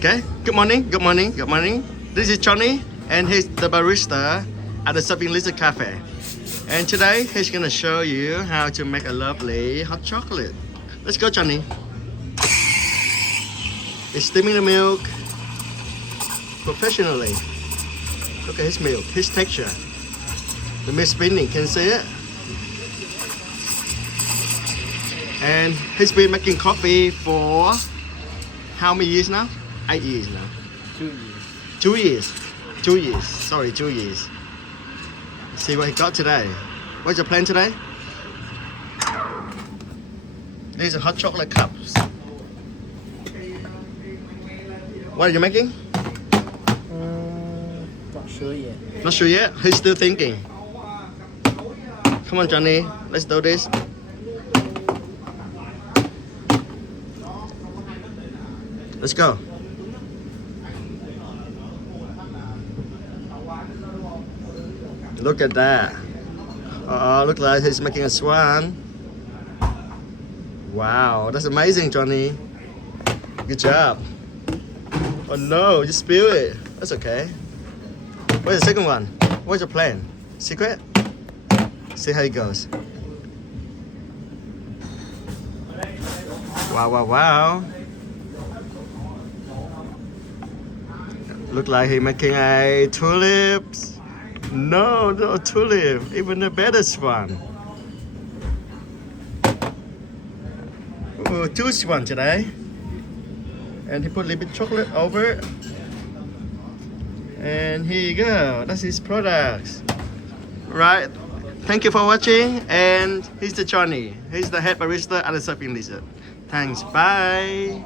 Okay, good morning, good morning, good morning. This is Johnny, and he's the barista at the Surfing Lizard Cafe. And today, he's gonna show you how to make a lovely hot chocolate. Let's go, Johnny. He's steaming the milk professionally. Look at his milk, his texture. The milk spinning, can you see it? And he's been making coffee for how many years now? 8 years now. 2 years. 2 years. 2 years. Sorry, 2 years. Let's see what he got today. What's your plan today? These are hot chocolate cups. What are you making? Not sure yet. Not sure yet. He's still thinking. Come on, Johnny. Let's do this. Let's go. Look at that. Oh, look like he's making a swan. Wow, that's amazing, Johnny. Good job. Oh no, you spilled it. That's okay. Where's the second one? What's your plan? Secret? See how it goes. Wow, wow, wow. Look like he's making a tulips. No, no tulip. Even a better swan. Oh, 2 swans today. And he put a little bit chocolate over it. And here you go. That's his products. Right. Thank you for watching. And he's the Johnny. He's the head barista at the Surfing Lizard. Thanks. Bye.